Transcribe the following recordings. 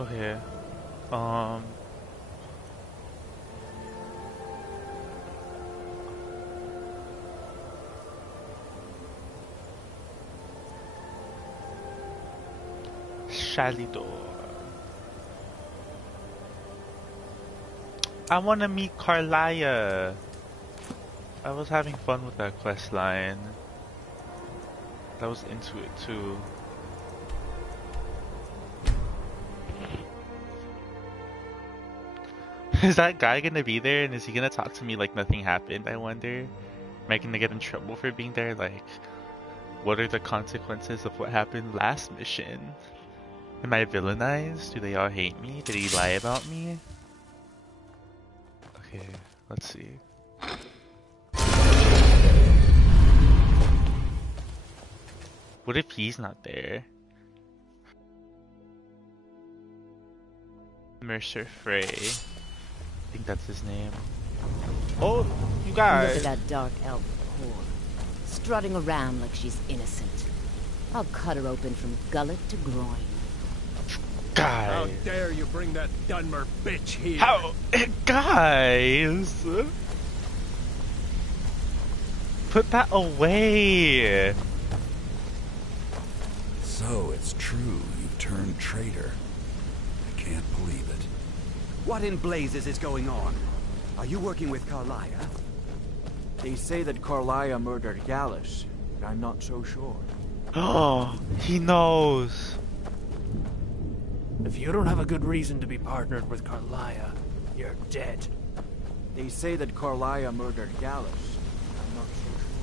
Okay. Um. Shalidor. I want to meet Carlia. I was having fun with that quest line. I was into it too. Is that guy gonna be there, and is he gonna talk to me like nothing happened, I wonder? Am I gonna get in trouble for being there? Like, what are the consequences of what happened last mission? Am I villainized? Do they all hate me? Did he lie about me? Okay, let's see. What if he's not there? Mercer Frey. I think that's his name. Oh, you guys! Look at that dark elf whore, strutting around like she's innocent. I'll cut her open from gullet to groin. Guys! How dare you bring that Dunmer bitch here? How? Guys! Put that away! So it's true, you turned traitor. I can't believe it. What in blazes is going on? Are you working with Carlia? They say that Carlia murdered Gallus, but I'm not so sure. Oh, he knows. If you don't have a good reason to be partnered with Carlia, you're dead. They say that Carlia murdered Gallus. I'm not so sure.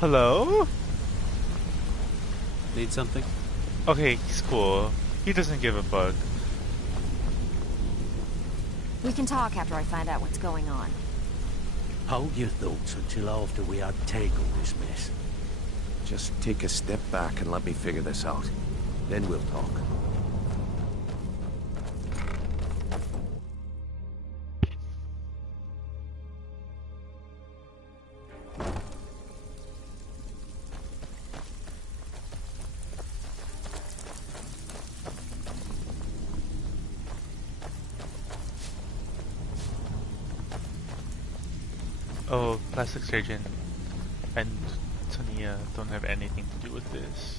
Hello? Need something? Okay, he's cool. He doesn't give a fuck. We can talk after I find out what's going on. Hold your thoughts until after we untangle this mess. Just take a step back and let me figure this out. Then we'll talk. Oh, plastic surgeon and Tania don't have anything to do with this.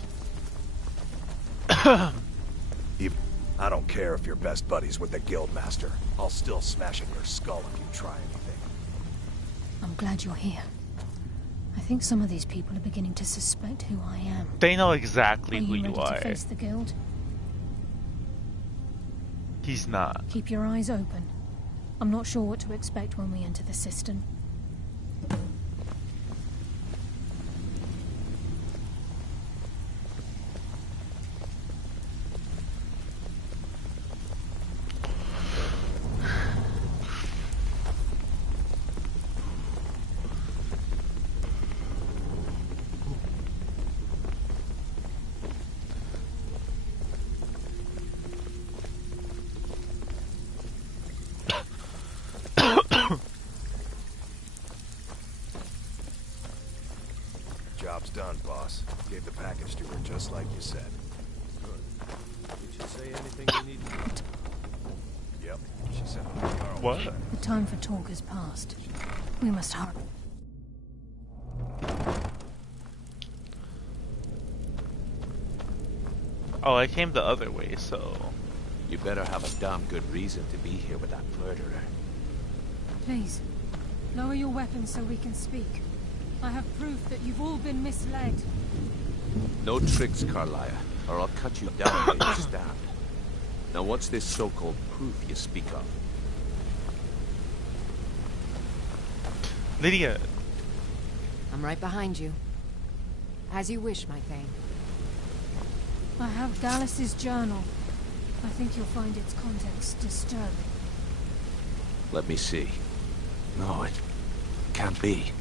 I don't care if you're best buddies with the Guildmaster. I'll still smash in your skull if you try anything. I'm glad you're here. I think some of these people are beginning to suspect who I am. They know exactly Are who you ready are. to face the guild? He's not. Keep your eyes open. I'm not sure what to expect when we enter the cistern. Job's done, boss. Gave the package to her just like you said. Good. Did she say anything you need to know? Yep. She said What? The time for talk has passed. We must hurry. Oh, I came the other way, so... You better have a damn good reason to be here with that murderer. Please, lower your weapons so we can speak. I have proof that you've all been misled. No tricks, Carlia, or I'll cut you down where you stand. Now what's this so-called proof you speak of? Lydia! I'm right behind you. As you wish, my Thane. I have Gallus's journal. I think you'll find its contents disturbing. Let me see. No, it can't be.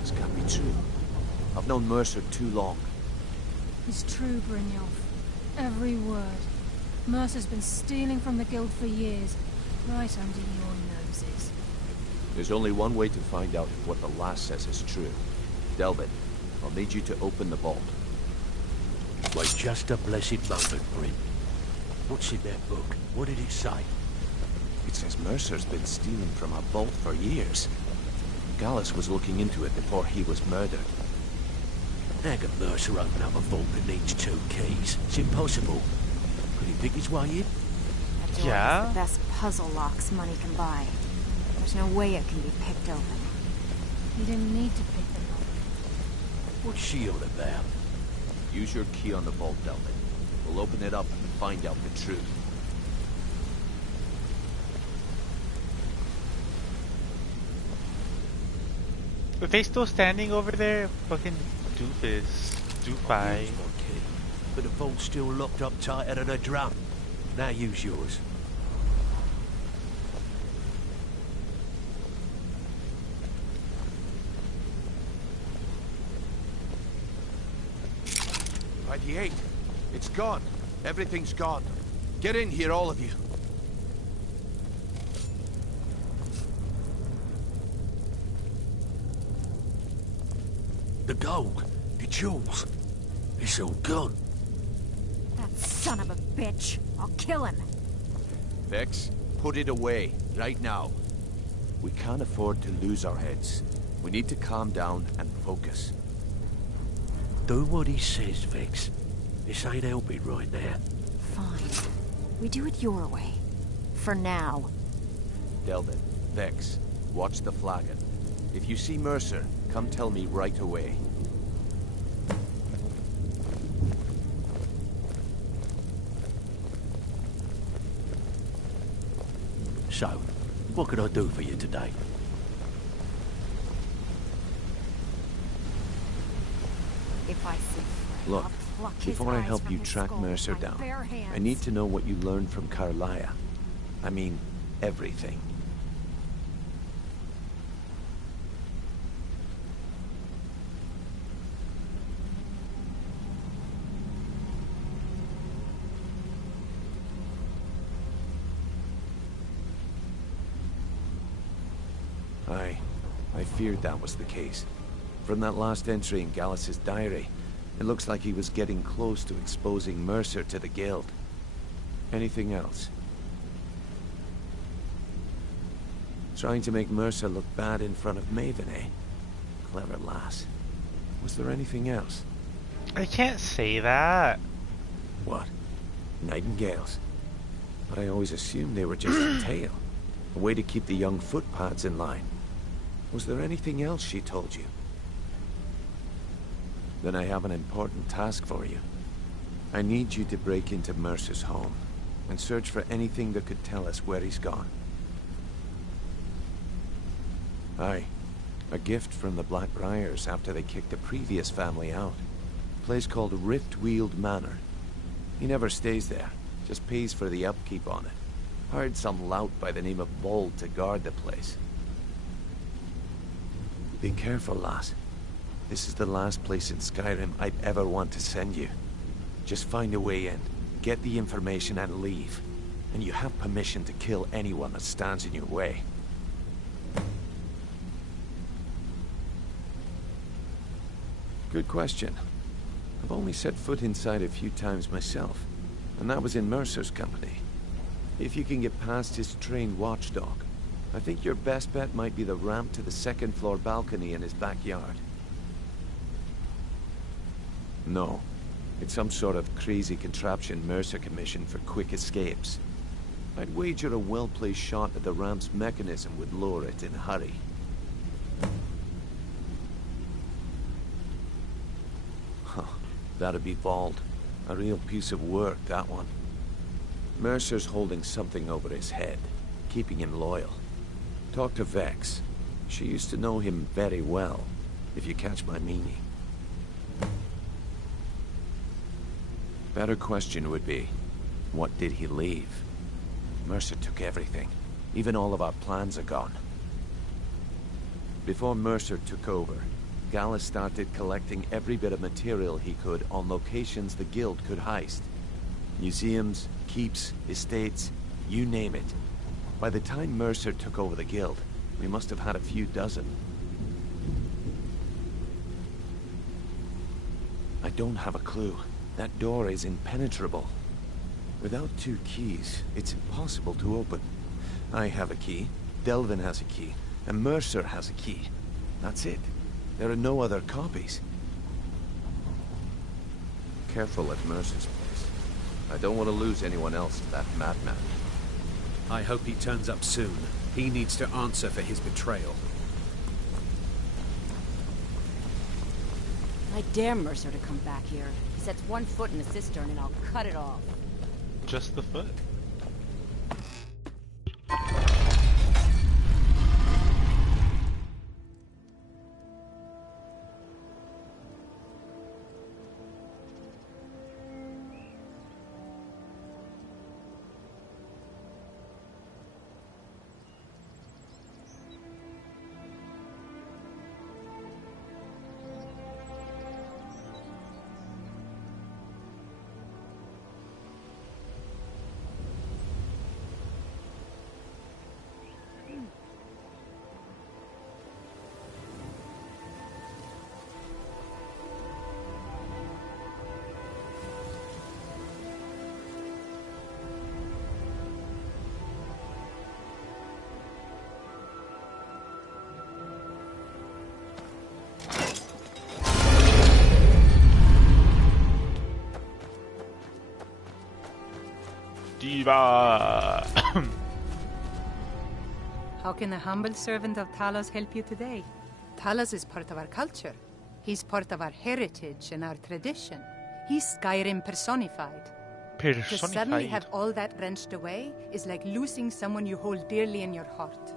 This can't be true. I've known Mercer too long. It's true, Brynjolf. Every word. Mercer's been stealing from the guild for years, right under your noses. There's only one way to find out if what the lass says is true. Delvin, I'll need you to open the vault. Wait just a blessed moment, Bryn. What's in that book? What did it say? It says Mercer's been stealing from our vault for years. Gallus was looking into it before he was murdered. How can Mercer open up a vault that needs 2 keys? It's impossible. Could he pick his way in? That door Yeah? has the best puzzle locks money can buy. There's no way it can be picked open. You didn't need to pick the lock. What's she all about? Use your key on the vault, Delvin. We'll open it up and find out the truth. Are they still standing over there? Fucking doofus. Doofy. Use my key, but the vault's still locked up tighter than a drum. Now use yours. ID8. It's gone. Everything's gone. Get in here, all of you. The gold, the jewels, it's all gone. That son of a bitch! I'll kill him! Vex, put it away, right now. We can't afford to lose our heads. We need to calm down and focus. Do what he says, Vex. This ain't helping right now. Fine. We do it your way. For now. Delvin, Vex, watch the flagon. If you see Mercer, come tell me right away. So, what can I do for you today? If I see Fred, Look, I'll pluck his before I eyes help from you his track skull with Mercer my down, bare I hands. need to know what you learned from Carlia. I mean, everything. I feared that was the case. From that last entry in Gallus's diary, it looks like he was getting close to exposing Mercer to the Guild. Anything else? Trying to make Mercer look bad in front of Maven, eh? Clever lass. Was there anything else? I can't say that. What? Nightingales? But I always assumed they were just a tale. A way to keep the young footpads in line. Was there anything else she told you? Then I have an important task for you. I need you to break into Mercer's home and search for anything that could tell us where he's gone. Aye. A gift from the Blackbriars after they kicked the previous family out. A place called Riftweald Manor. He never stays there, just pays for the upkeep on it. Hired some lout by the name of Bold to guard the place. Be careful, lass. This is the last place in Skyrim I'd ever want to send you. Just find a way in, get the information and leave. And you have permission to kill anyone that stands in your way. Good question. I've only set foot inside a few times myself, and that was in Mercer's company. If you can get past his trained watchdog, I think your best bet might be the ramp to the second-floor balcony in his backyard. No. It's some sort of crazy contraption Mercer commissioned for quick escapes. I'd wager a well-placed shot at the ramp's mechanism would lure it in a hurry. Huh. That'd be Vault. A real piece of work, that one. Mercer's holding something over his head, keeping him loyal. Talk to Vex. She used to know him very well, if you catch my meaning. Better question would be, what did he leave? Mercer took everything. Even all of our plans are gone. Before Mercer took over, Gallus started collecting every bit of material he could on locations the Guild could heist. Museums, keeps, estates, you name it. By the time Mercer took over the Guild, we must have had a few dozen. I don't have a clue. That door is impenetrable. Without 2 keys, it's impossible to open. I have a key, Delvin has a key, and Mercer has a key. That's it. There are no other copies. Careful at Mercer's place. I don't want to lose anyone else to that madman. I hope he turns up soon. He needs to answer for his betrayal. I dare Mercer to come back here. He sets 1 foot in the cistern and I'll cut it off. Just the foot. Diva! How can a humble servant of Talos help you today? Talos is part of our culture. He's part of our heritage and our tradition. He's Skyrim personified. To suddenly have all that wrenched away is like losing someone you hold dearly in your heart.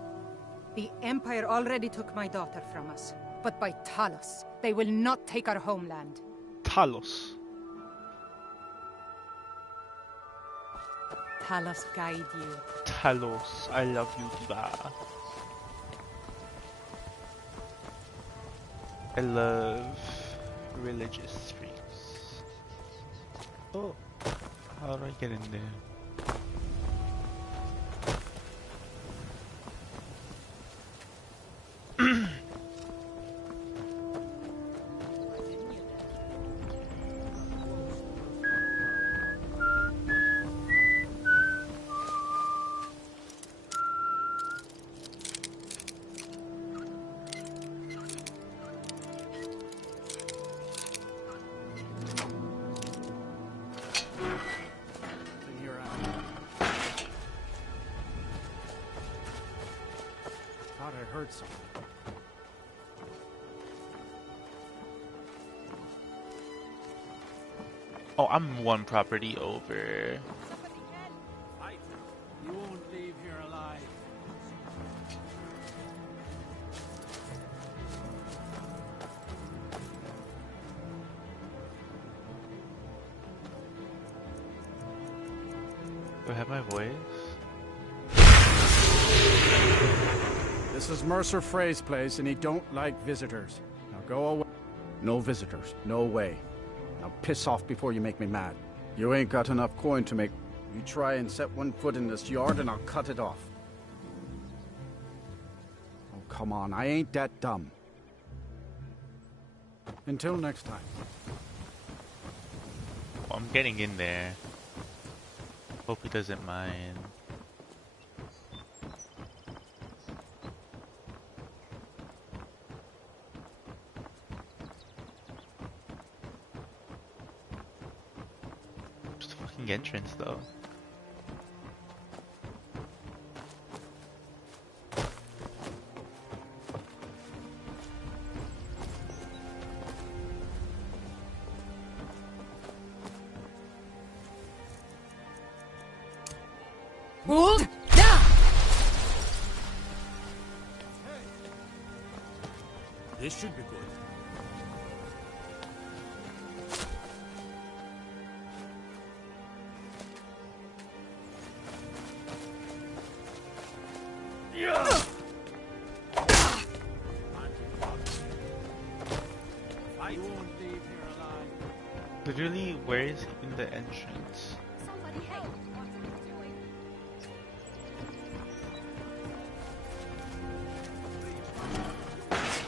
The Empire already took my daughter from us, but by Talos, they will not take our homeland. Talos. Talos guide you. Talos, I love you, Diva. I love religious streets. Oh, how do I get in there? Oh, I'm 1 property over. You won't leave here alive. Do I have my voice? This is Mercer Frey's place, and he don't like visitors. Now go away. No visitors. No way. Now piss off before you make me mad. You ain't got enough coin to make... You try and set 1 foot in this yard and I'll cut it off. Oh, come on. I ain't that dumb. Until next time. Oh, I'm getting in there. Hope he doesn't mind. Entrance though. This should be good. Literally, where is even the entrance? Somebody help!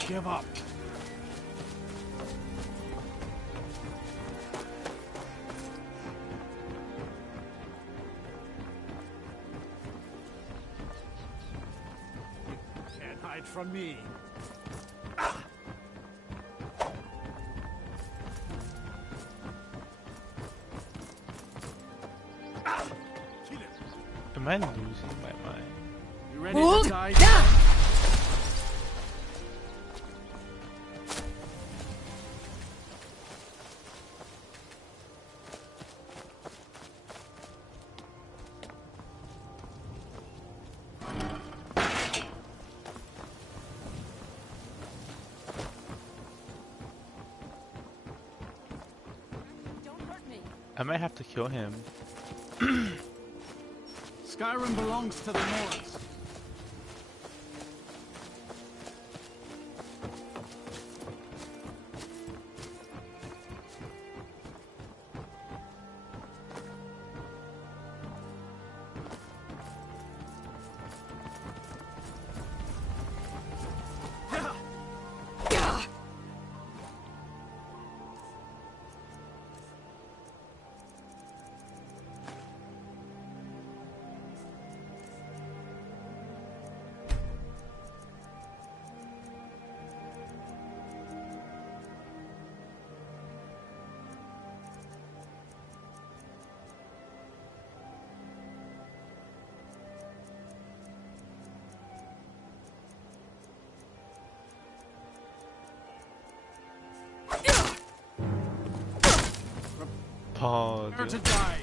Give up. Hide from me. Am I losing my mind? You ready to die? I might have to kill him. Skyrim belongs to the Nords. Oh, Prepare to die.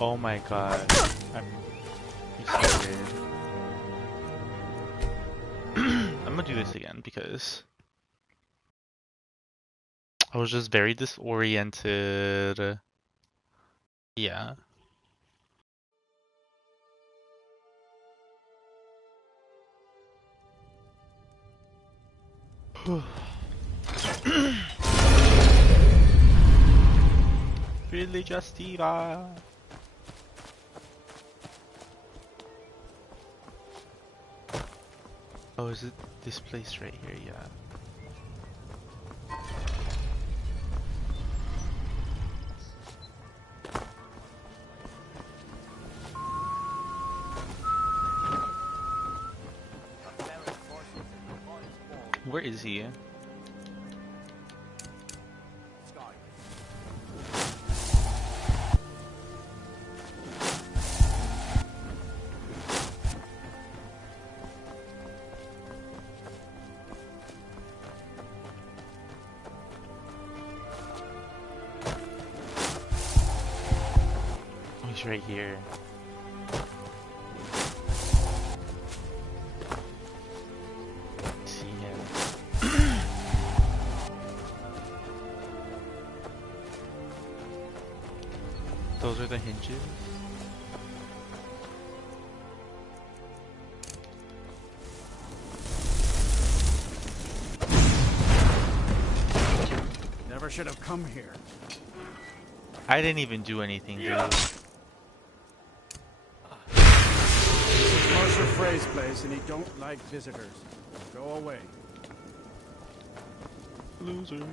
oh my god. I'm excited. I'm gonna do this again because I was just very disoriented. Yeah. Village Astiva. Oh, is it this place right here? Yeah. Where is he? Oh, he's right here. Those are the hinges. Never should have come here. I didn't even do anything, dude. This is Mercer Frey's place, and he don't like visitors. Go away. Loser.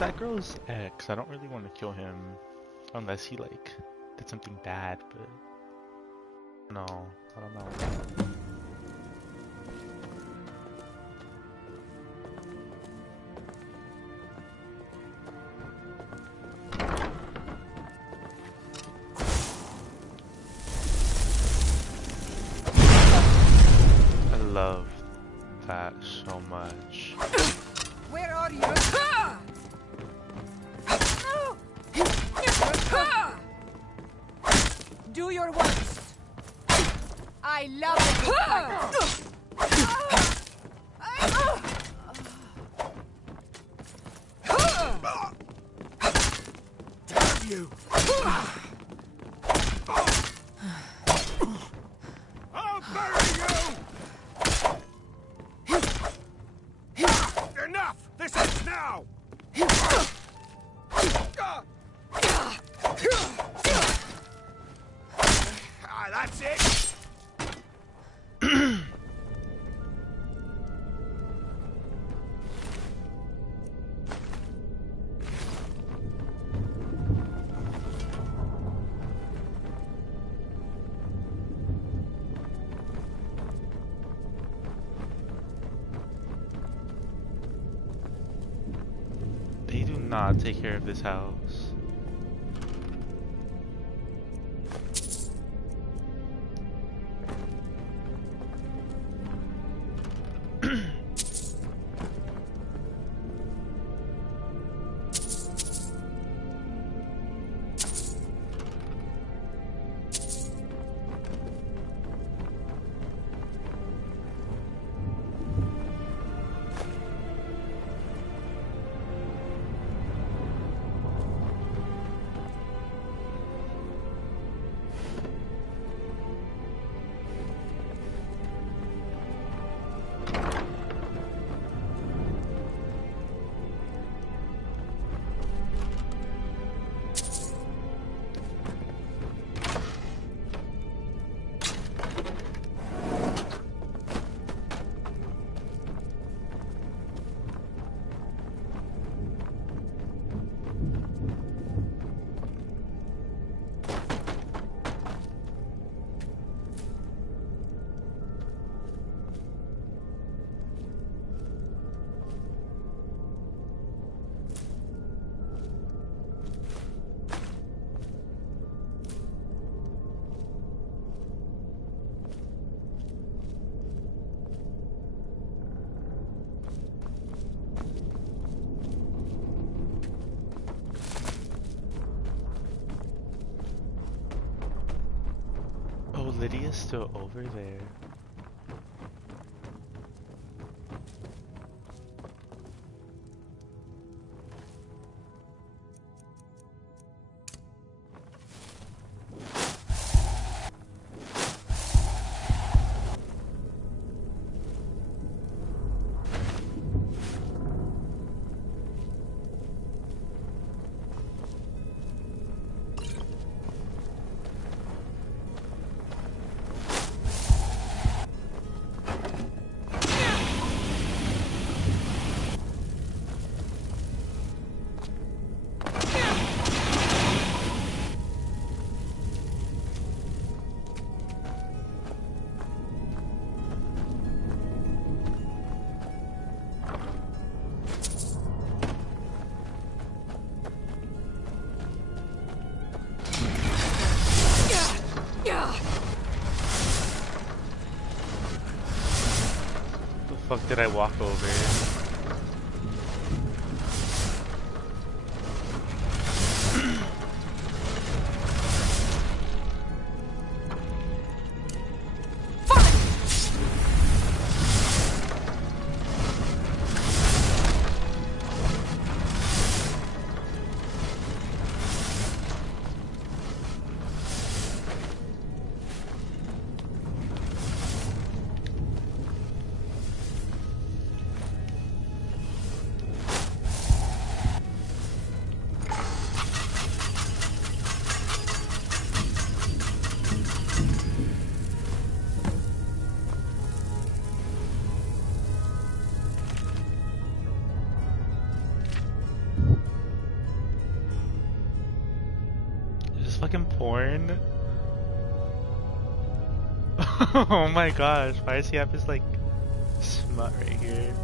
That girl's ex. I don't really want to kill him unless he like did something bad, but no, I don't know. I love that so much. Where are you? Do your worst. I love it. Damn you! I'll bury you! Enough! This ends now! Nah, I'll take care of this house. Lydia's still over there. The fuck did I walk over? Fucking porn. Oh my gosh, why does he have his like smut right here?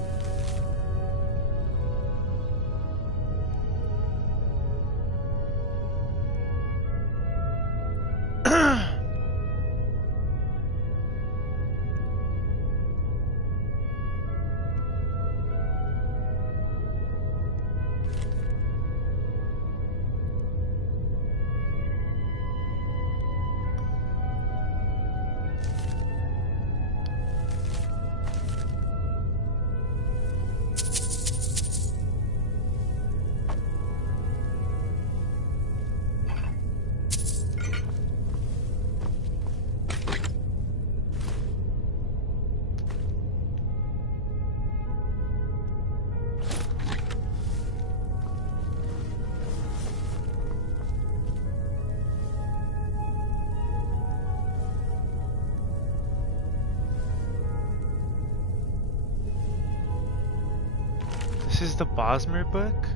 This is the Bosmer book?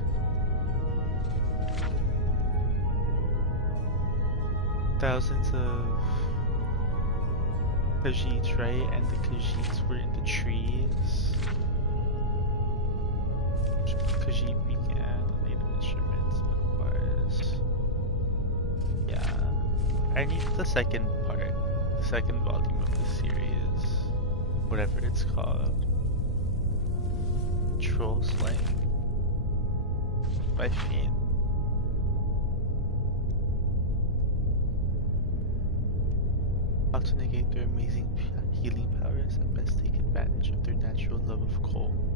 Thousands of Khajiits, right? And the Khajiits were in the trees. Khajiit began later. I need the second part, the second volume of the series, whatever it's called. Troll Slaying by Fiend. How to negate their amazing healing powers and best take advantage of their natural love of cold.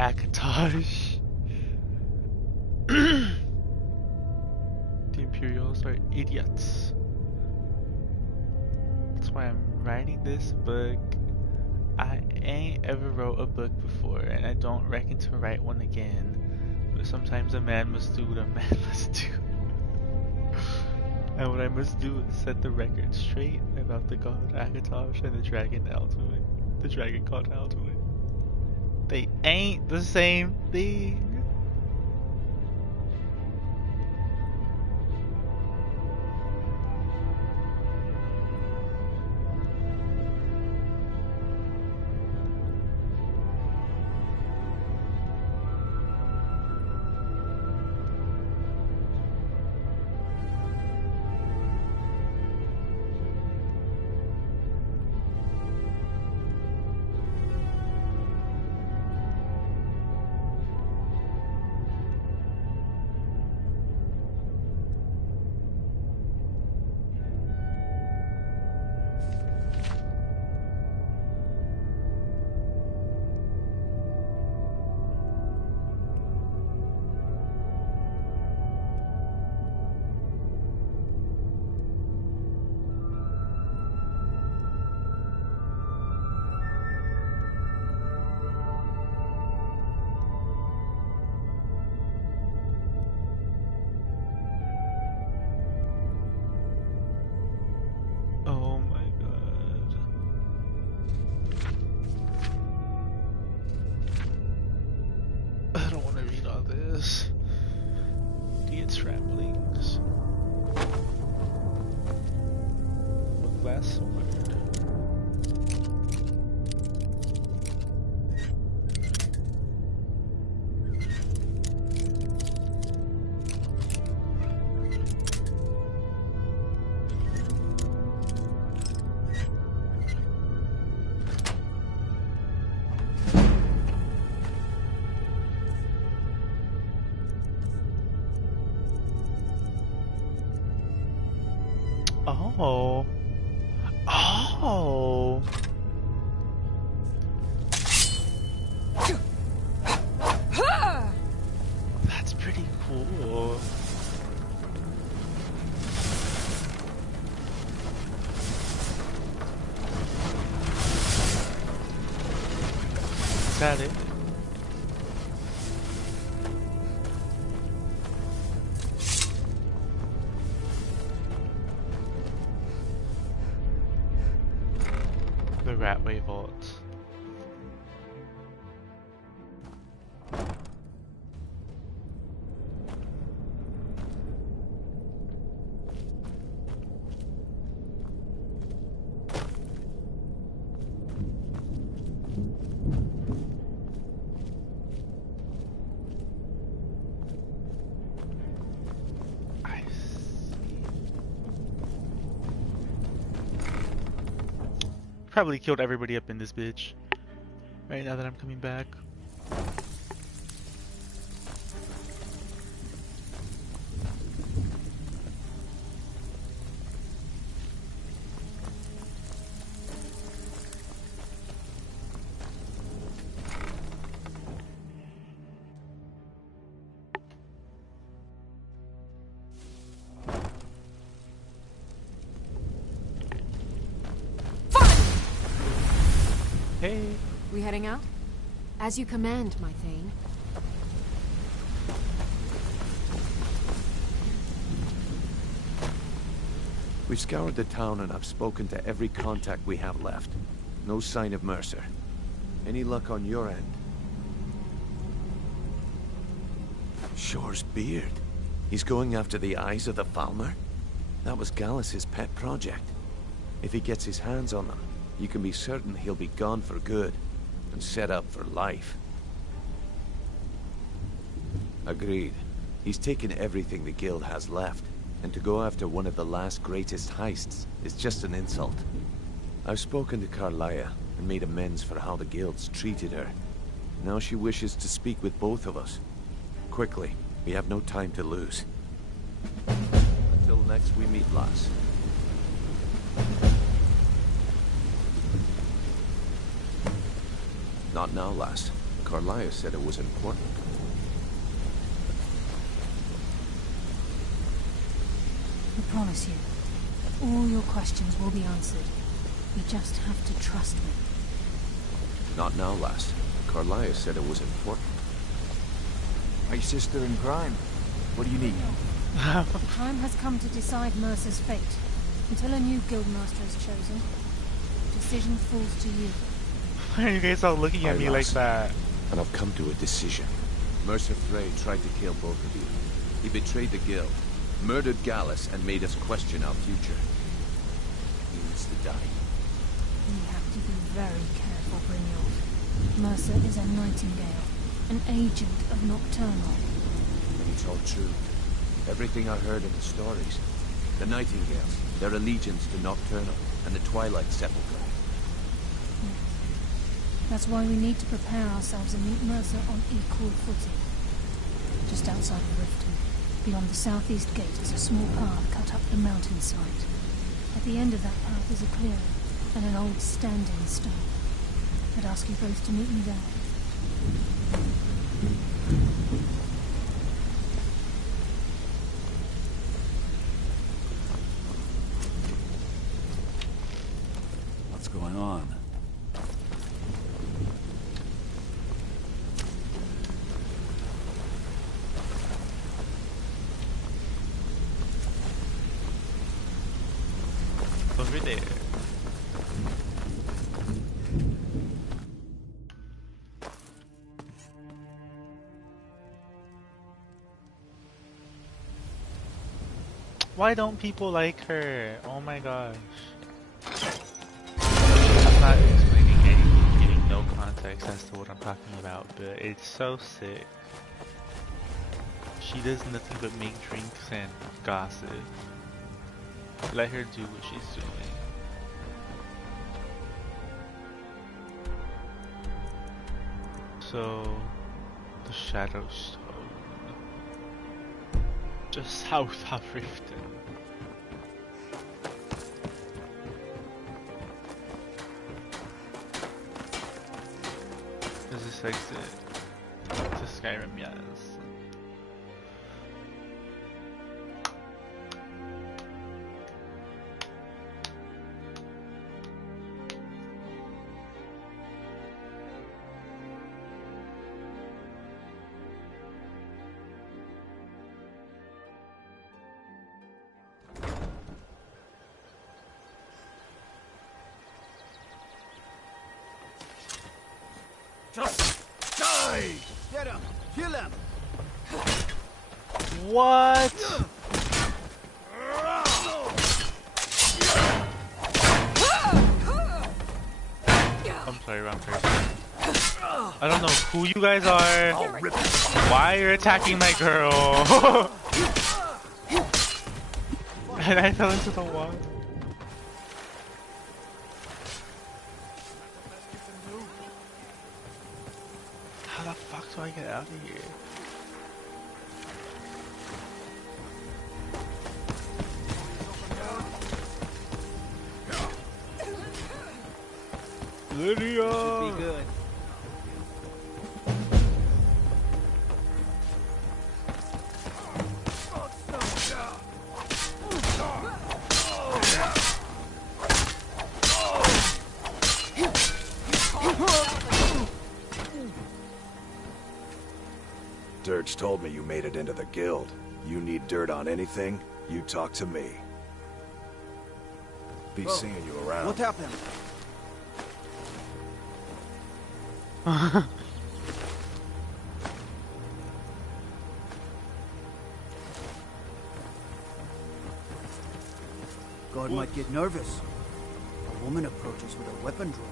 Akatosh. The Imperials are idiots. That's why I'm writing this book. I ain't ever wrote a book before, and I don't reckon to write one again. But sometimes a man must do what a man must do. And what I must do is set the record straight about the god Akatosh and the dragon Alduin. The dragon called Alduin. They ain't the same thing. Idiot's ramblings. One last word. Oh. Oh. That's pretty cool. Is that it? The Ratway Vault. Probably killed everybody up in this bitch. Right now that I'm coming back. Hey. We heading out? As you command, my Thane. We've scoured the town and I've spoken to every contact we have left. No sign of Mercer. Any luck on your end? Shore's beard. He's going after the eyes of the Falmer? That was Gallus's pet project. If he gets his hands on them, you can be certain he'll be gone for good, and set up for life. Agreed. He's taken everything the Guild has left, and to go after one of the last greatest heists is just an insult. I've spoken to Karliah, and made amends for how the Guild's treated her. Now she wishes to speak with both of us. Quickly, we have no time to lose. Until next we meet, lass. Not now, lass. Carlia said it was important. I promise you, all your questions will be answered. You just have to trust me. Not now, lass. Carlia said it was important. My sister in crime. What do you need? The time has come to decide Mercer's fate. Until a new guildmaster is chosen, the decision falls to you. Why are you guys all looking at me like that? And I've come to a decision. Mercer Frey tried to kill both of you. He betrayed the guild, murdered Gallus, and made us question our future. He needs to die. We have to be very careful, Brynjolf. Mercer is a Nightingale, an agent of Nocturnal. It's all true. Everything I heard in the stories. The Nightingales, their allegiance to Nocturnal, and the Twilight Sepulchre. That's why we need to prepare ourselves and meet Mercer on equal footing. Just outside of Riften, beyond the southeast gate, is a small path cut up the mountainside. At the end of that path is a clearing, and an old standing stone. I'd ask you both to meet me there. What's going on? Over there. Why don't people like her? Oh my gosh. I'm not explaining anything, giving no context as to what I'm talking about, but it's so sick. She does nothing but make drinks and gossip. Let her do what she's doing. So, the Shadow Stone. Just south of Riften. Is this exit to Skyrim? Yes. Just die! Get him! Kill him! What? I'm sorry, wrong person. I don't know who you guys are. Why you're attacking my girl? And I fell into the water. How the fuck do I get out of here? Lydia! Should be good. Dirge told me you made it into the guild. You need dirt on anything, you talk to me. Be seeing you around. What happened? God might get nervous. A woman approaches with a weapon drawn.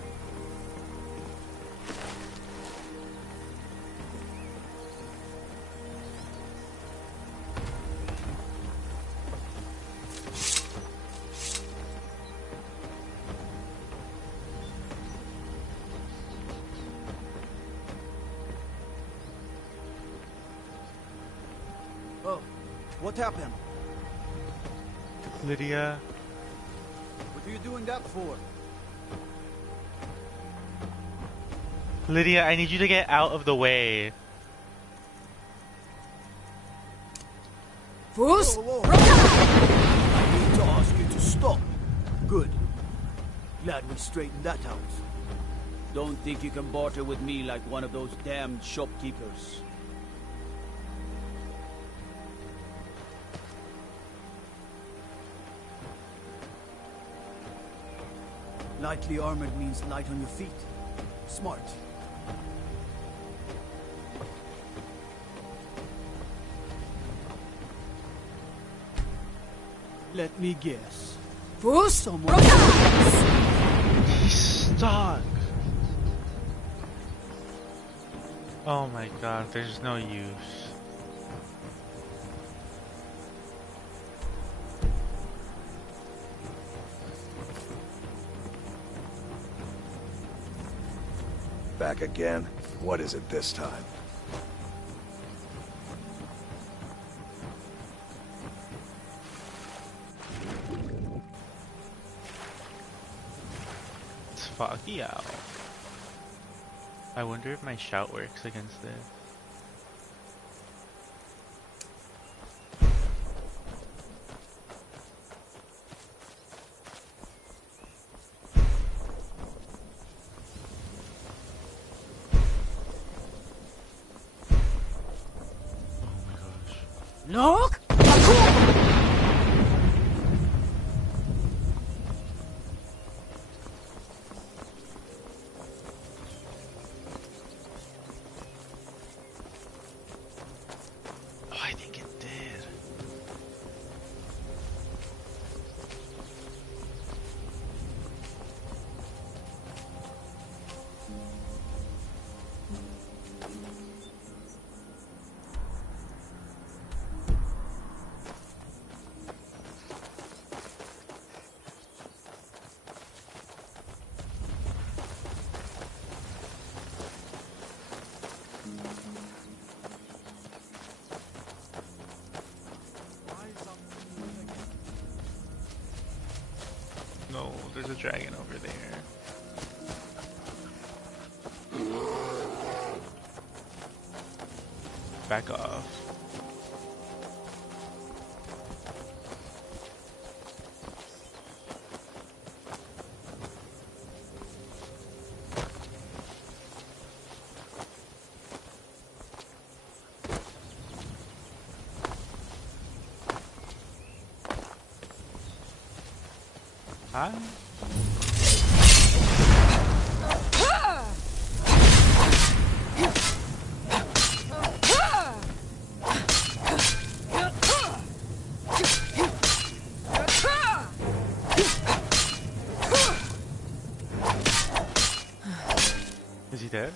Oh, what happened? Lydia. What are you doing that for? Lydia, I need you to get out of the way. Fools! Whoa, whoa. I need to ask you to stop. Good. Glad we straightened that out. Don't think you can barter with me like one of those damned shopkeepers. Lightly armored means light on your feet. Smart. Let me guess. Fools! Someone... He's stuck. Oh my god, there's no use. Back again? What is it this time? It's foggy out. I wonder if my shout works against this. Look! I think it did. No, there's a dragon over there. Back off. Hi. Is he dead?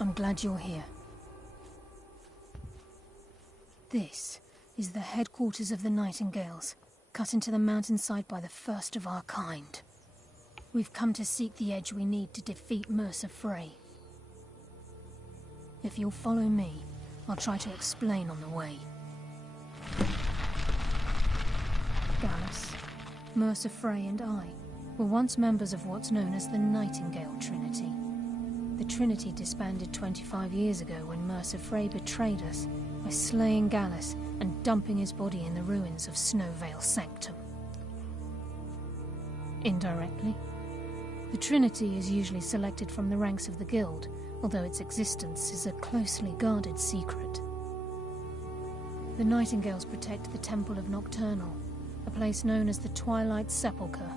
I'm glad you're here. This is the headquarters of the Nightingales, cut into the mountainside by the first of our kind. We've come to seek the edge we need to defeat Mercer Frey. If you'll follow me, I'll try to explain on the way. Gallus, Mercer Frey and I were once members of what's known as the Nightingale Trinity. The Trinity disbanded 25 years ago when Mercer Frey betrayed us by slaying Gallus and dumping his body in the ruins of Snowvale Sanctum. Indirectly, the Trinity is usually selected from the ranks of the Guild, although its existence is a closely guarded secret. The Nightingales protect the Temple of Nocturnal, a place known as the Twilight Sepulchre.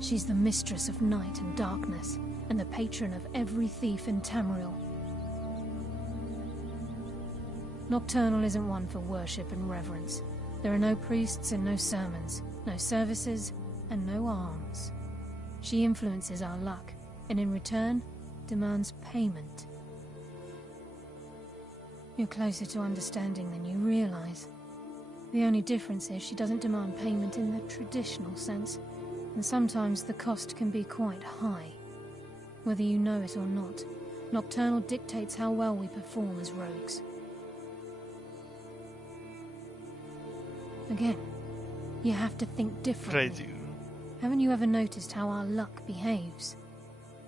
She's the mistress of night and darkness, and the patron of every thief in Tamriel. Nocturnal isn't one for worship and reverence. There are no priests and no sermons, no services, and no alms. She influences our luck, and in return, demands payment. You're closer to understanding than you realize. The only difference is she doesn't demand payment in the traditional sense, and sometimes the cost can be quite high. Whether you know it or not, Nocturnal dictates how well we perform as rogues. Again, you have to think differently. Haven't you ever noticed how our luck behaves?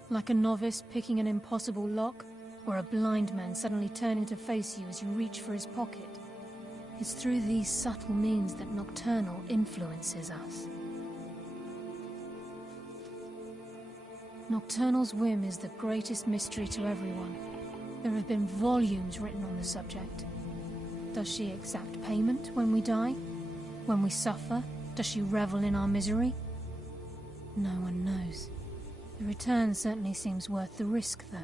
Like a novice picking an impossible lock, or a blind man suddenly turning to face you as you reach for his pocket. It's through these subtle means that Nocturnal influences us. Nocturnal's whim is the greatest mystery to everyone. There have been volumes written on the subject. Does she exact payment when we die? When we suffer? Does she revel in our misery? No one knows. The return certainly seems worth the risk, though.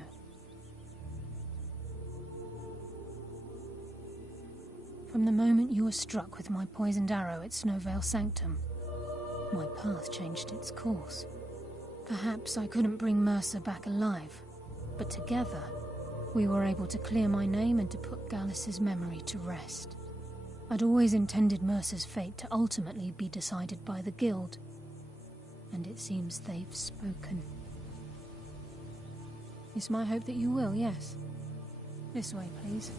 From the moment you were struck with my poisoned arrow at Snowvale Sanctum, my path changed its course. Perhaps I couldn't bring Mercer back alive, but together, we were able to clear my name and to put Gallus's memory to rest. I'd always intended Mercer's fate to ultimately be decided by the Guild, and it seems they've spoken. It's my hope that you will, yes. This way, please.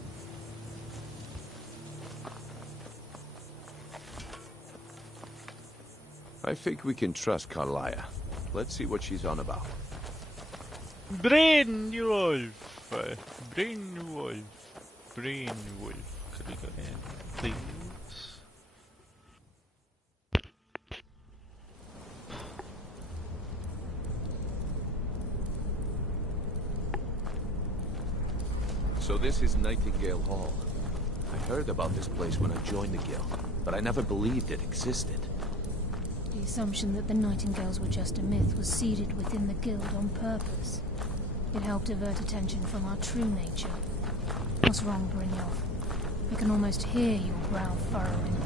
I think we can trust Karliah. Let's see what she's on about. Brynjolf! Brynjolf. Brynjolf. Could we go in, please? So this is Nightingale Hall. I heard about this place when I joined the Guild, but I never believed it existed. The assumption that the Nightingales were just a myth was seeded within the Guild on purpose. It helped divert attention from our true nature. What's wrong, Brynjolf? I can almost hear your brow furrowing.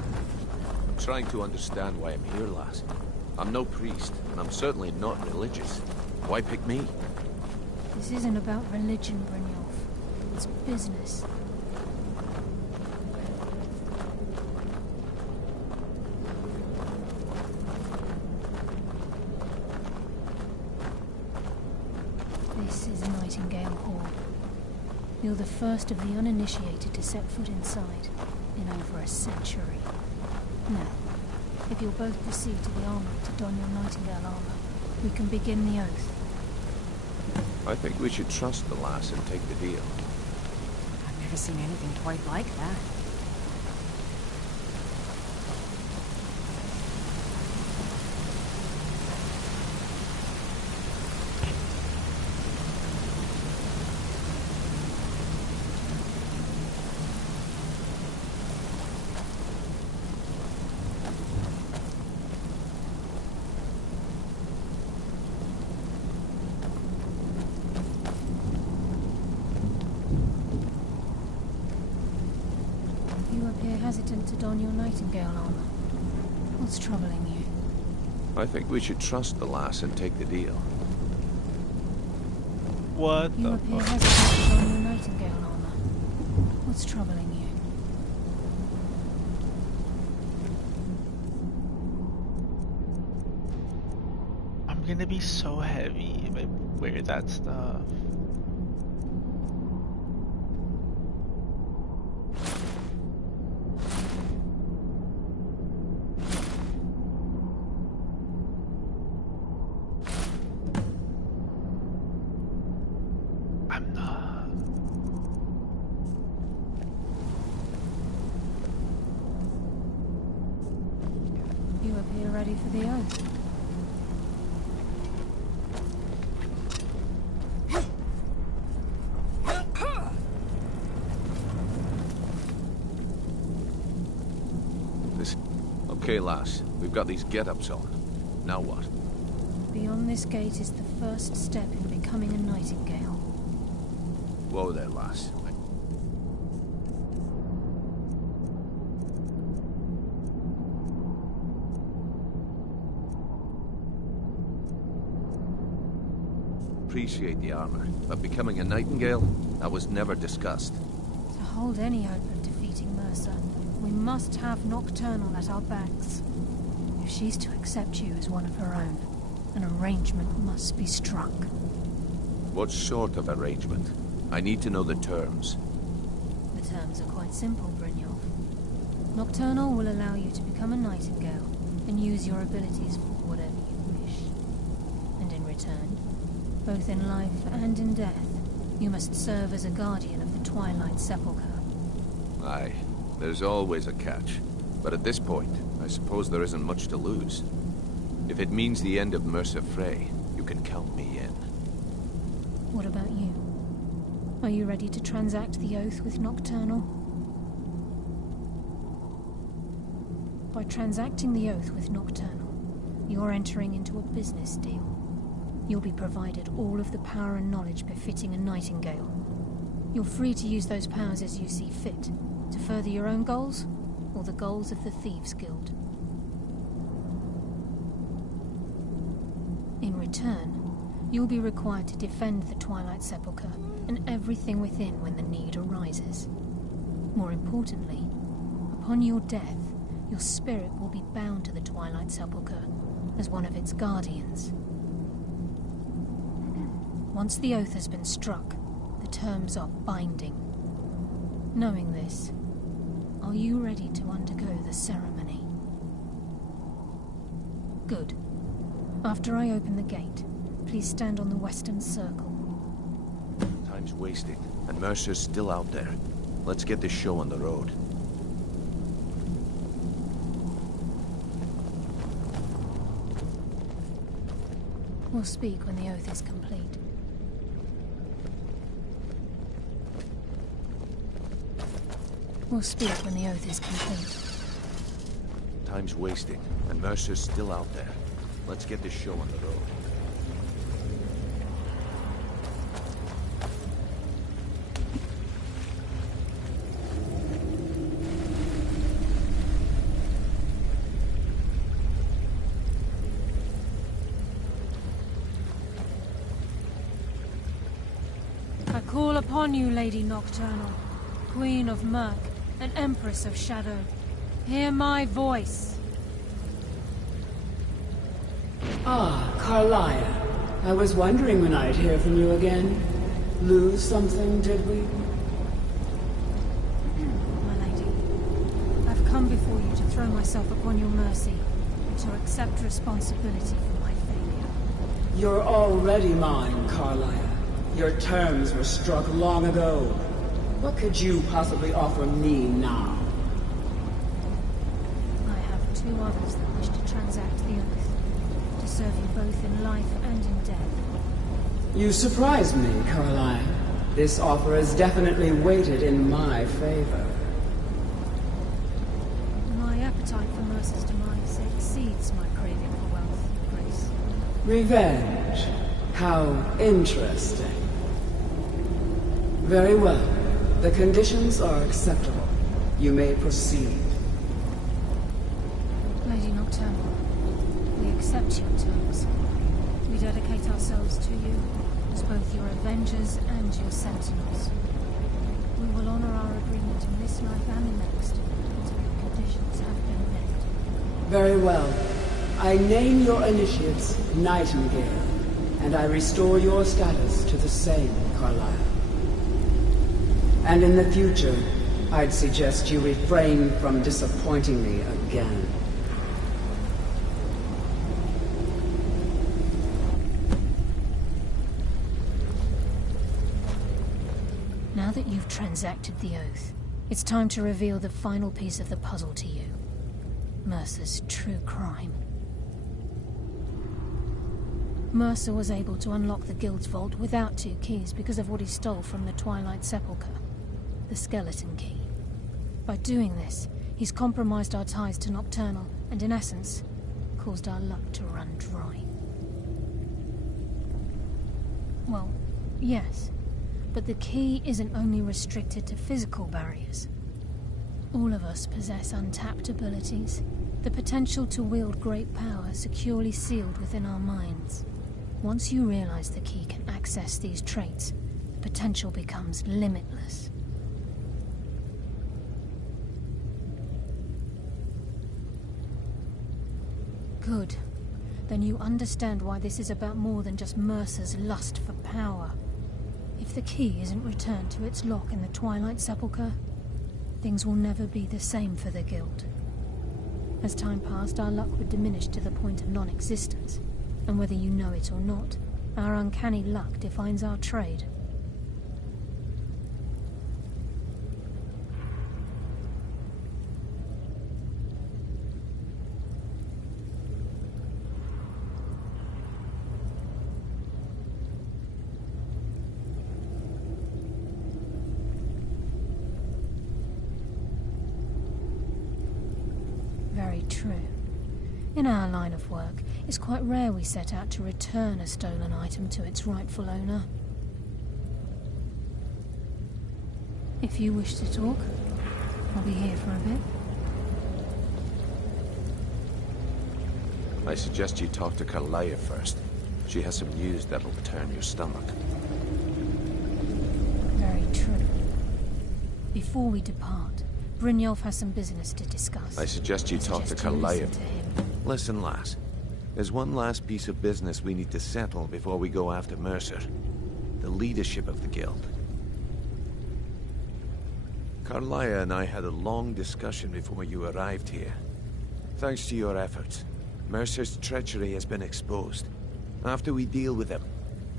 I'm trying to understand why I'm here, lass. I'm no priest, and I'm certainly not religious. Why pick me? This isn't about religion, Brynjolf. It's business. This is Nightingale Hall. You're the first of the uninitiated to set foot inside in over a century. Now, if you'll both proceed to the armory to don your Nightingale armor, we can begin the oath. I think we should trust the lass and take the deal. I've never seen anything quite like that. Hesitant to don your Nightingale armor. What's troubling you? I think we should trust the lass and take the deal. What you the appear fuck? hesitant to don your Nightingale armor. What's troubling you? I'm gonna be so heavy if I wear that stuff. You appear ready for the oath. Okay, lass. We've got these get-ups on. Now what? Beyond this gate is the first step in becoming a nightingale. Whoa there, lass. Appreciate the armor, but becoming a nightingale? That was never discussed. To hold any hope of defeating Mercer, we must have Nocturnal at our backs. If she's to accept you as one of her own, an arrangement must be struck. What sort of arrangement? I need to know the terms. The terms are quite simple, Brynjolf. Nocturnal will allow you to become a nightingale and use your abilities for whatever you wish. And in return, both in life and in death, you must serve as a guardian of the Twilight Sepulchre. Aye, there's always a catch. But at this point, I suppose there isn't much to lose. If it means the end of Mercer Frey, you can count me in. What about you? Are you ready to transact the oath with Nocturnal? By transacting the oath with Nocturnal, you're entering into a business deal. You'll be provided all of the power and knowledge befitting a nightingale. You're free to use those powers as you see fit, to further your own goals, or the goals of the Thieves' Guild. In return, you'll be required to defend the Twilight Sepulchre and everything within when the need arises. More importantly, upon your death, your spirit will be bound to the Twilight Sepulchre as one of its guardians. Once the oath has been struck, the terms are binding. Knowing this, are you ready to undergo the ceremony? Good. After I open the gate, please stand on the western circle. Time's wasting, and Mercer's still out there. Let's get this show on the road. We'll speak when the oath is complete. We'll speak when the oath is complete. Time's wasting, and Mercer's still out there. Let's get this show on the road. I call upon you, Lady Nocturnal, Queen of Murk, and Empress of Shadow. Hear my voice. Ah, Karliah. I was wondering when I'd hear from you again. Lose something, did we? My lady, I've come before you to throw myself upon your mercy, and to accept responsibility for my failure. You're already mine, Karliah. Your terms were struck long ago. What could you possibly offer me now? I have two others that wish to transact the oath, to serve you both in life and in death. You surprise me, Karliah. This offer is definitely weighted in my favor. My appetite for Mercer's demise exceeds my craving for wealth, Grace. Revenge. How interesting. Very well. The conditions are acceptable. You may proceed. Lady Nocturnal, we accept your terms. We dedicate ourselves to you as both your avengers and your sentinels. We will honor our agreement in this life and the next until the conditions have been met. Very well. I name your initiates Nightingale, and I restore your status to the same, Karliah. And in the future, I'd suggest you refrain from disappointing me again. Now that you've transacted the oath, it's time to reveal the final piece of the puzzle to you. Mercer's true crime. Mercer was able to unlock the Guild's vault without 2 keys because of what he stole from the Twilight Sepulchre. The skeleton key. By doing this, he's compromised our ties to Nocturnal and in essence, caused our luck to run dry. Well, yes, but the key isn't only restricted to physical barriers. All of us possess untapped abilities, the potential to wield great power securely sealed within our minds. Once you realize the key can access these traits, the potential becomes limitless. Good. Then you understand why this is about more than just Mercer's lust for power. If the key isn't returned to its lock in the Twilight Sepulchre, things will never be the same for the Guild. As time passed, our luck would diminish to the point of non-existence, and whether you know it or not, our uncanny luck defines our trade. Very true. In our line of work, it's quite rare we set out to return a stolen item to its rightful owner. If you wish to talk, I'll be here for a bit. I suggest you talk to Karliah first. She has some news that'll turn your stomach. Very true. Before we depart, Brynjolf has some business to discuss. I suggest you talk to Karliah. Listen, lass. There's one last piece of business we need to settle before we go after Mercer. The leadership of the Guild. Karliah and I had a long discussion before you arrived here. Thanks to your efforts, Mercer's treachery has been exposed. After we deal with him,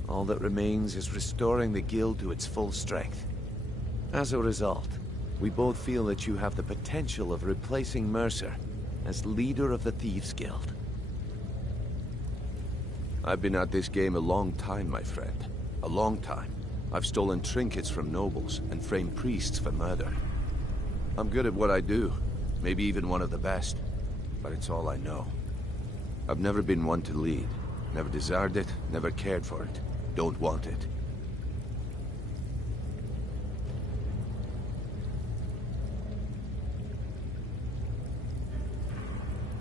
all that remains is restoring the Guild to its full strength. As a result, we both feel that you have the potential of replacing Mercer as leader of the Thieves Guild. I've been at this game a long time, my friend. A long time. I've stolen trinkets from nobles and framed priests for murder. I'm good at what I do, maybe even one of the best, but it's all I know. I've never been one to lead. Never desired it, never cared for it. Don't want it.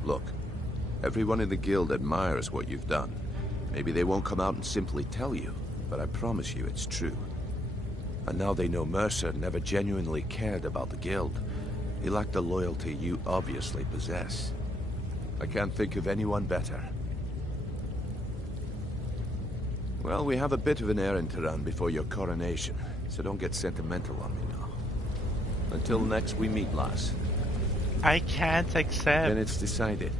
Look, everyone in the Guild admires what you've done. Maybe they won't come out and simply tell you, but I promise you it's true. And now they know Mercer never genuinely cared about the Guild. He lacked the loyalty you obviously possess. I can't think of anyone better. Well, we have a bit of an errand to run before your coronation, so don't get sentimental on me now. Until next we meet, lass. I can't accept. Then it's decided.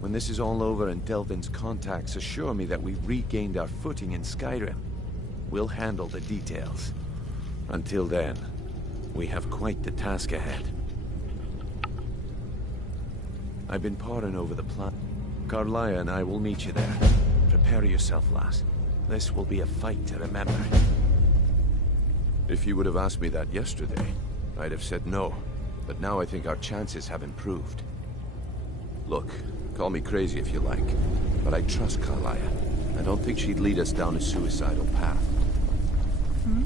When this is all over and Delvin's contacts assure me that we've regained our footing in Skyrim, we'll handle the details. Until then, we have quite the task ahead. I've been poring over the plan. Karliah and I will meet you there. Prepare yourself, lass. This will be a fight to remember. If you would have asked me that yesterday, I'd have said no. But now I think our chances have improved. Look, call me crazy if you like, but I trust Karliah. I don't think she'd lead us down a suicidal path. Hmm?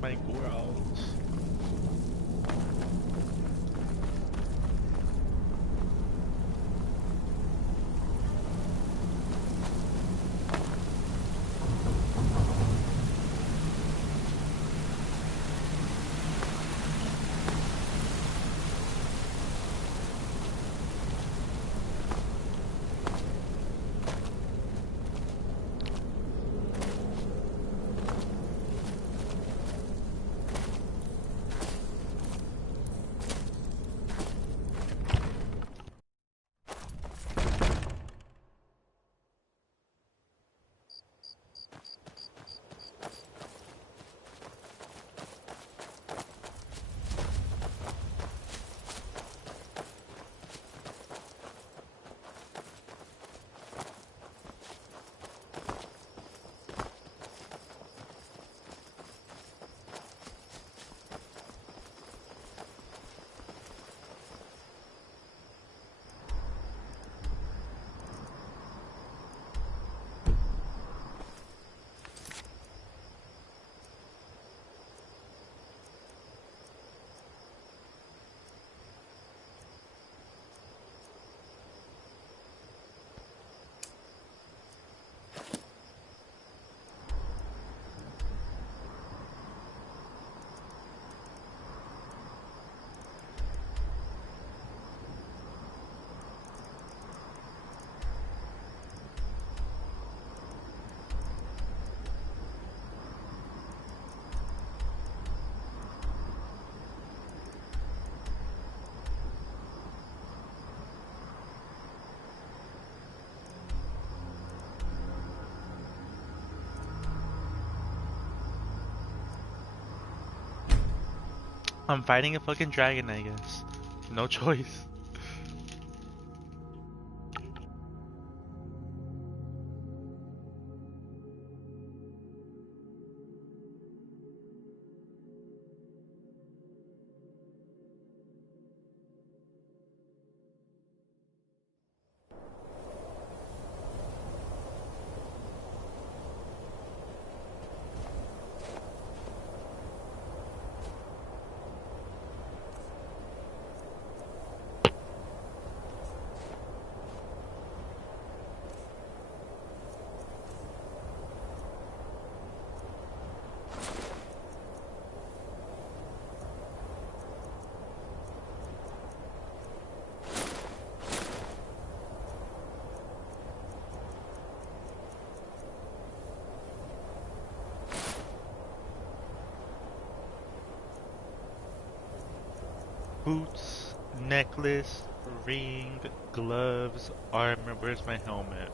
My world. I'm fighting a fucking dragon, I guess. No choice. Boots, necklace, ring, gloves, armor. Where's my helmet?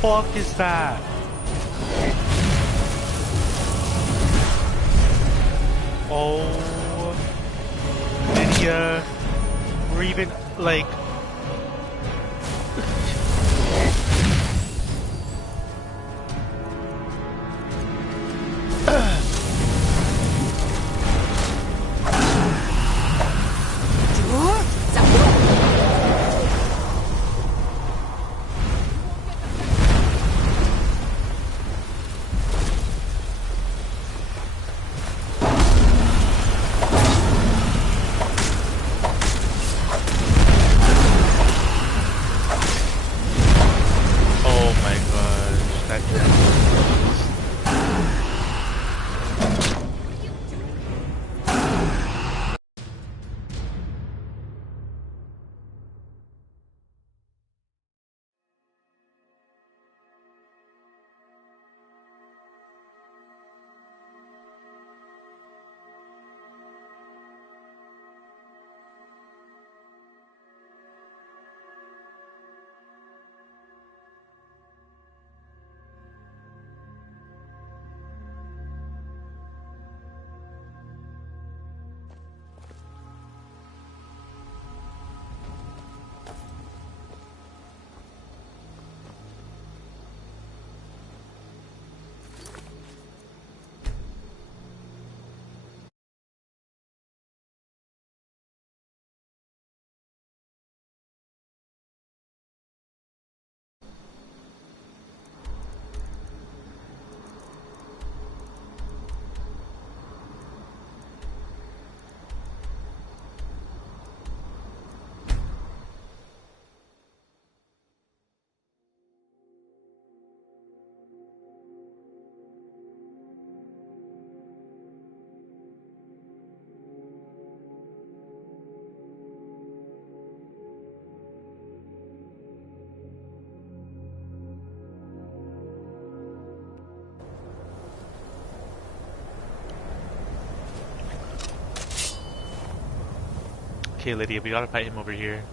Fuck is that? Oh, Lydia, or even like. Okay, Lydia, we gotta fight him over here.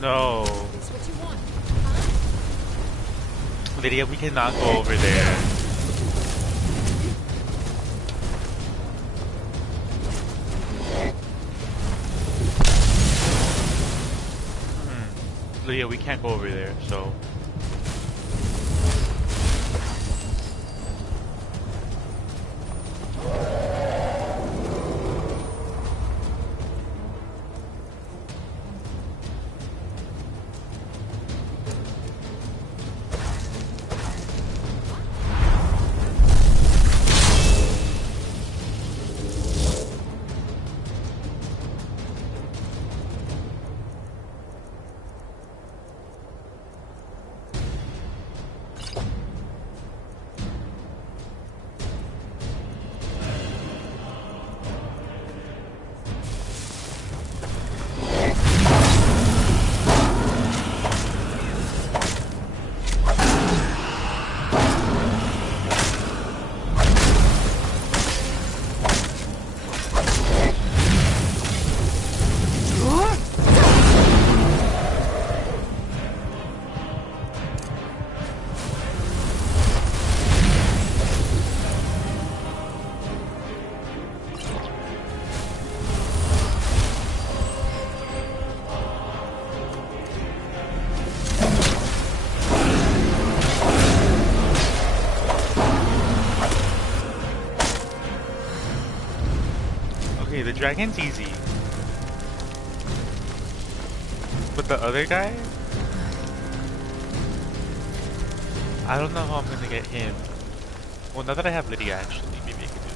No. Lydia, we cannot go over there. Lydia, we can't go over there, so... The dragon's easy. But the other guy? I don't know how I'm gonna get him. Well, now that I have Lydia, actually, maybe I can do it.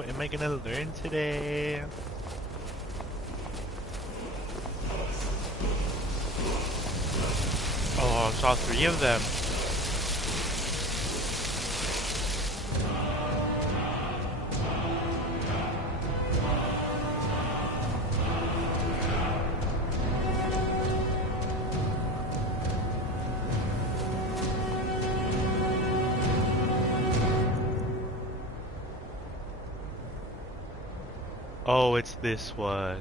What am I gonna learn today? Oh, I saw 3 of them. Oh, it's this one.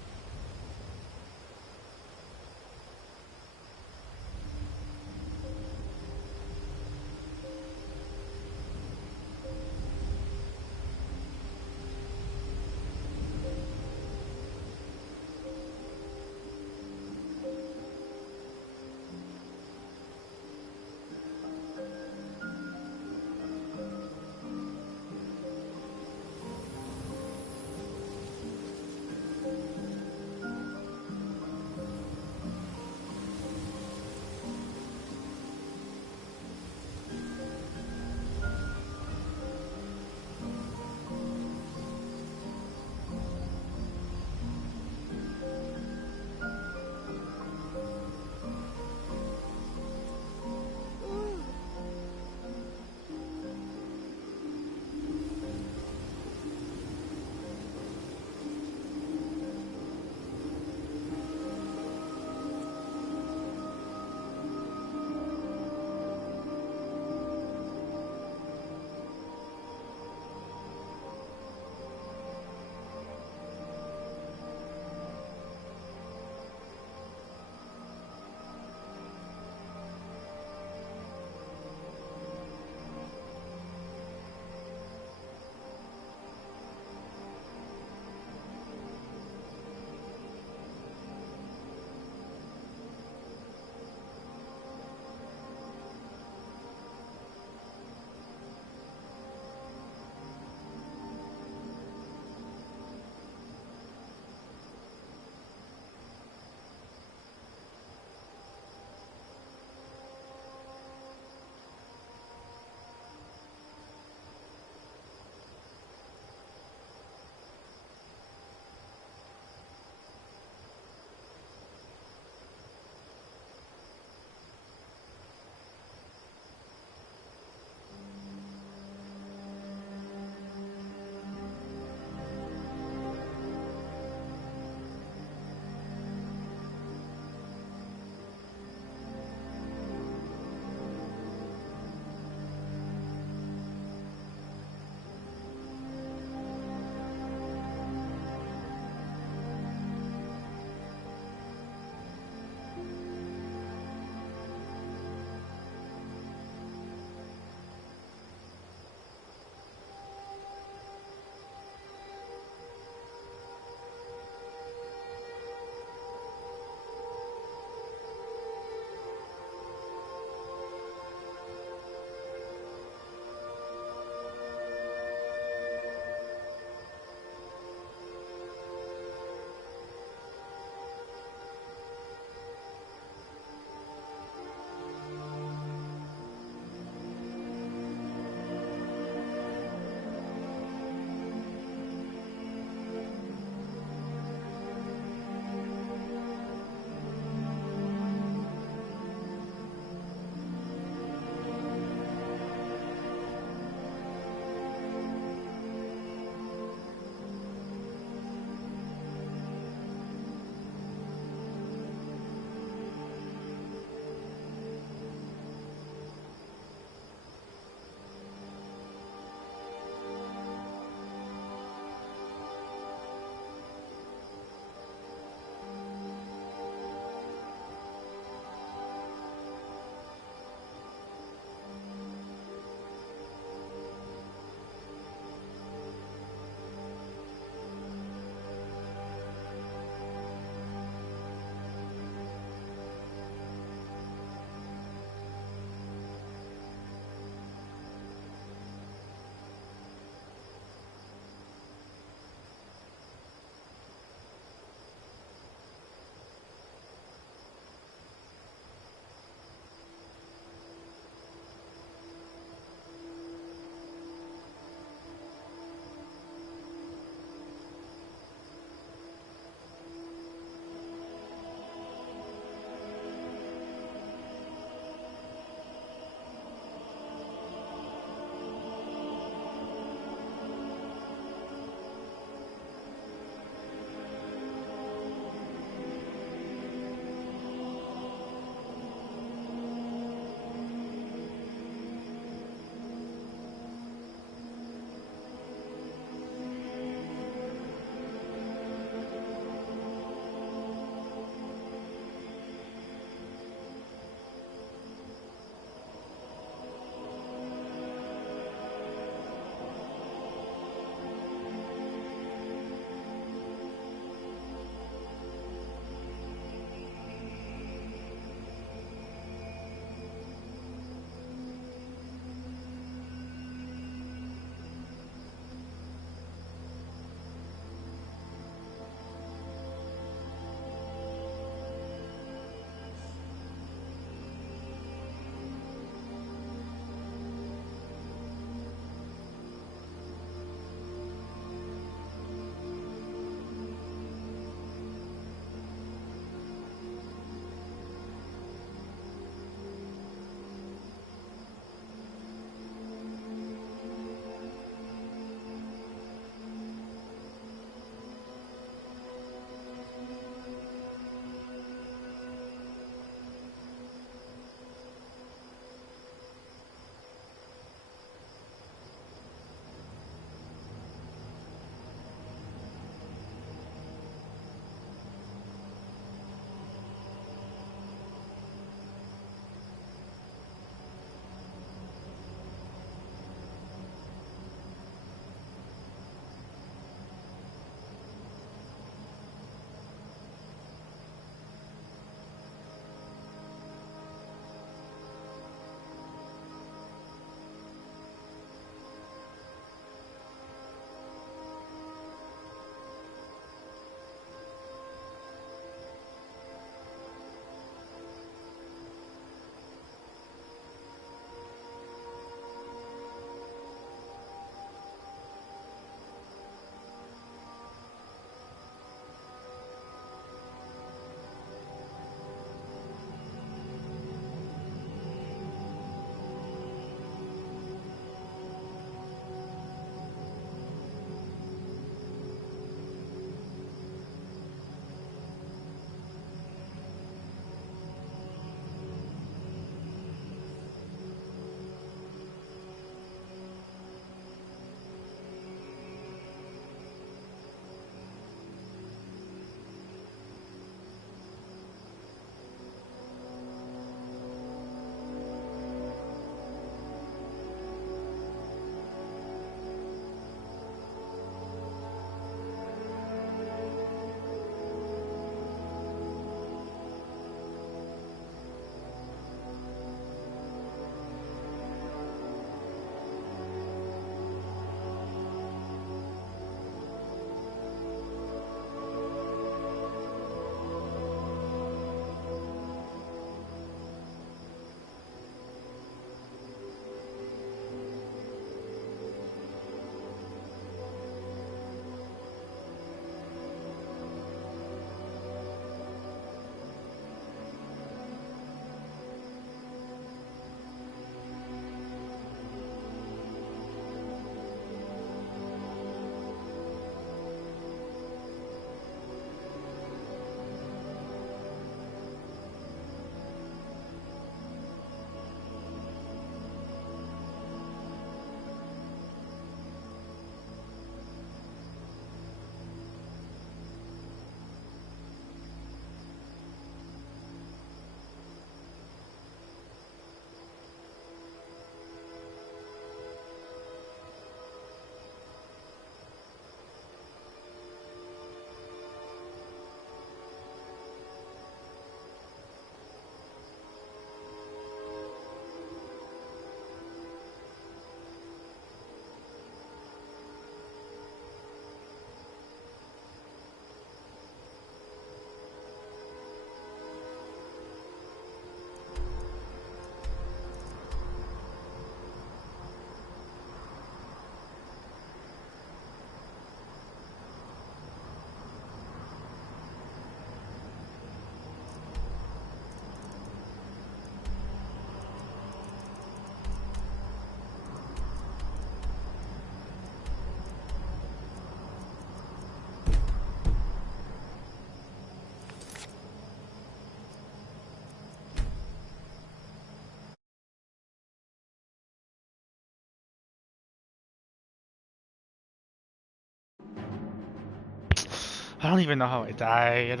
I don't even know how I died.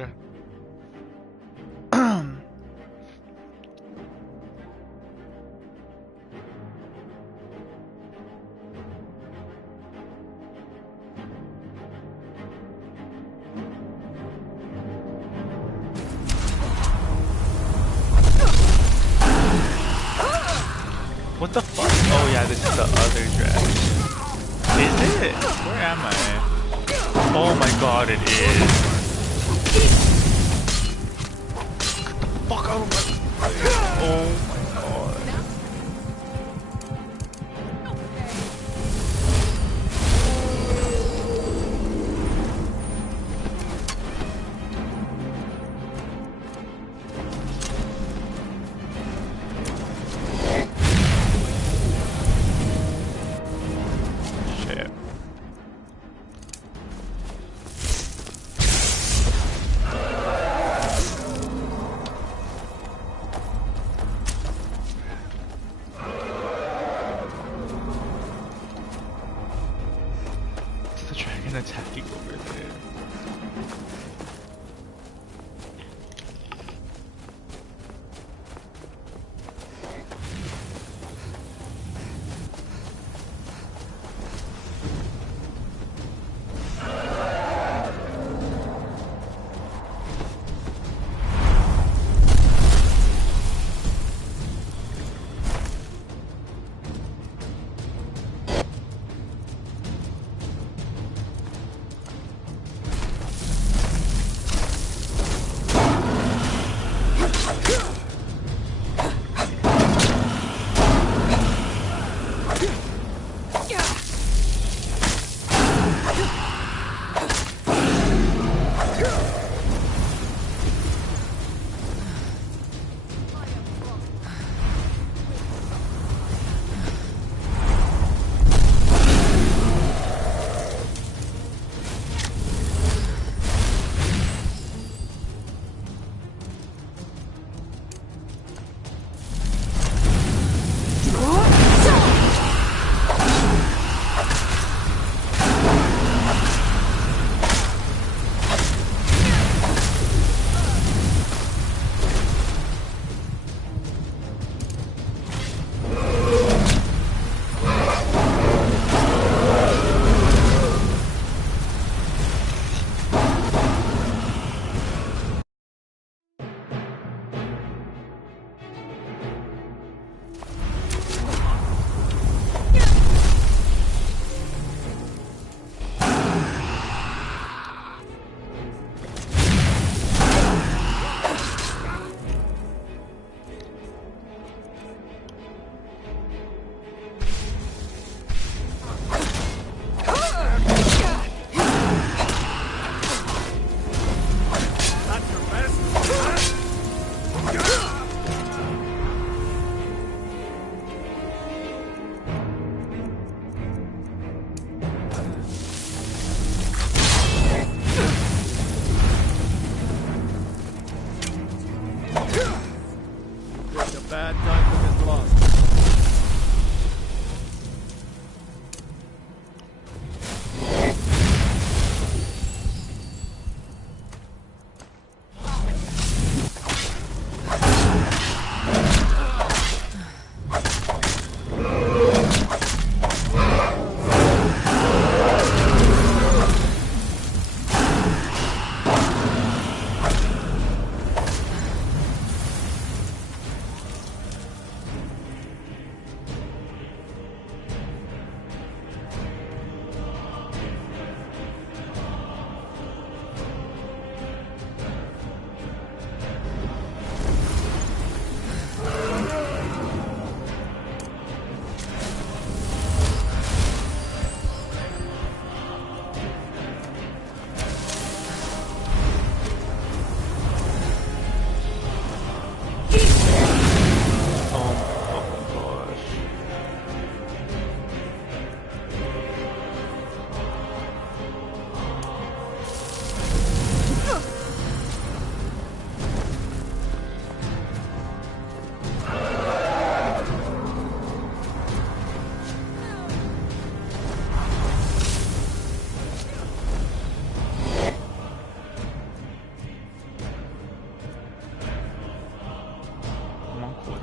What the fuck? Oh yeah, this is the other dress. Is it? Where am I? Oh my god, it is. Get the fuck out of my way. Oh my god. Attacking over there.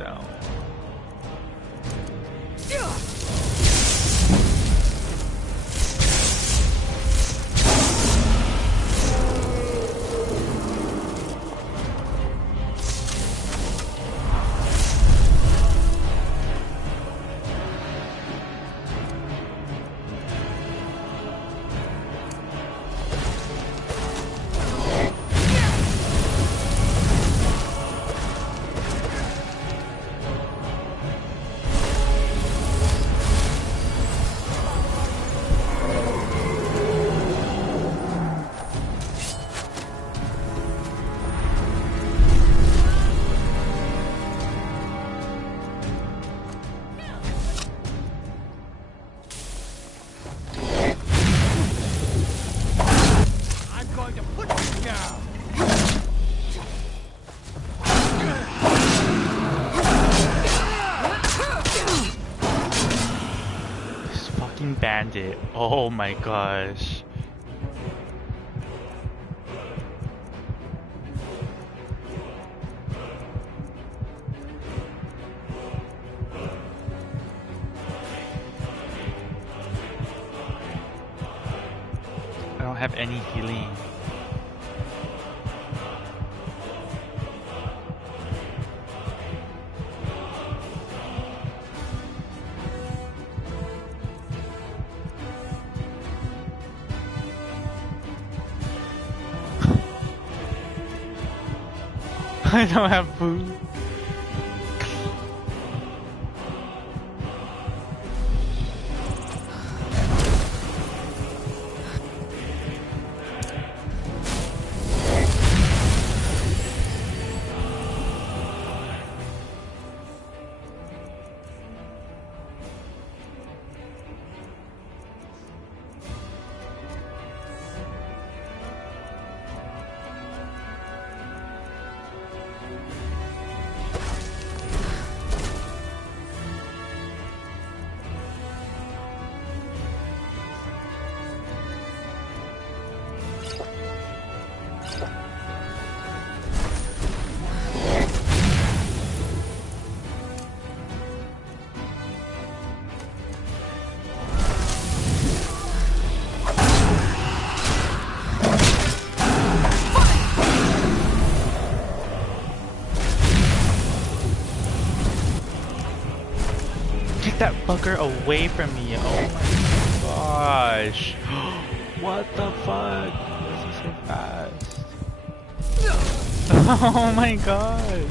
down. Bandit. Oh my gosh. I don't have any healing. I don't have food. That fucker away from me. Oh my gosh. What the fuck? This is so fast. Oh my god.